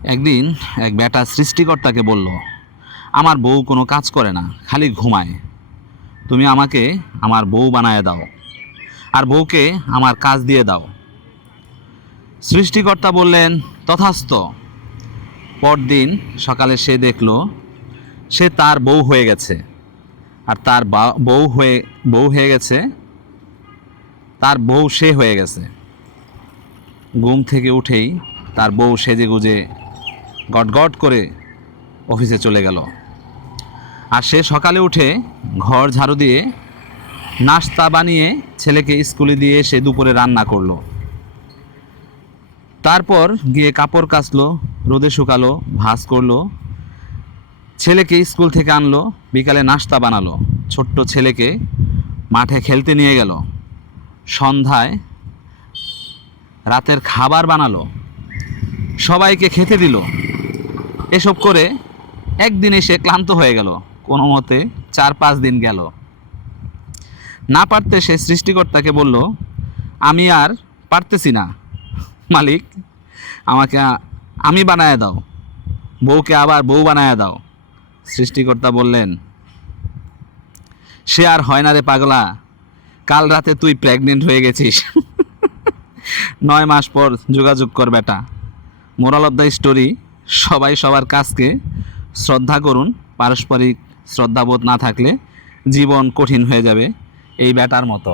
একদিন এক বেটা সৃষ্টিকর্তাকে বলল, আমার বউ কোনো কাজ করে না, খালি ঘুমায়। তুমি আমাকে আমার বউ বানায় দাও, আর বউকে আমার কাজ দিয়ে দাও। সৃষ্টিকর্তা বললেন, তথাস্ত। পরদিন সকালে সে দেখল সে তার বউ হয়ে গেছে, আর তার বউ হয়ে গেছে, তার বউ সে হয়ে গেছে। ঘুম থেকে উঠেই তার বউ সেজে গুজে গটগট করে অফিসে চলে গেল। আর সে সকালে উঠে ঘর ঝাড়ু দিয়ে নাস্তা বানিয়ে ছেলেকে স্কুলে দিয়ে সে দুপুরে রান্না করলো। তারপর গিয়ে কাপড় কাচলো, রোদে শুকালো, ভাঁজ করলো, ছেলেকে স্কুল থেকে আনলো, বিকালে নাস্তা বানালো, ছোট্ট ছেলেকে মাঠে খেলতে নিয়ে গেল, সন্ধ্যায় রাতের খাবার বানালো, সবাইকে খেতে দিল। এসব করে একদিনে সে ক্লান্ত হয়ে গেল। কোনো মতে 4-5 দিন গেল। না পারতে সে সৃষ্টিকর্তাকে বলল, আমি আর পারতেছি না মালিক, আমাকে আমি বানায় দাও, বউকে আবার বউ বানায় দাও। সৃষ্টিকর্তা বললেন, সে আর হয় না রে পাগলা, কাল রাতে তুই প্রেগনেন্ট হয়ে গেছিস। 9 মাস পর যোগাযোগ কর বেটা। মোরাল অফ দ্য স্টোরি, সবাই সবার কাজকে শ্রদ্ধা করুন। পারস্পরিক শ্রদ্ধাবোধ না থাকলে জীবন কঠিন হয়ে যাবে, এই বেটার মতো।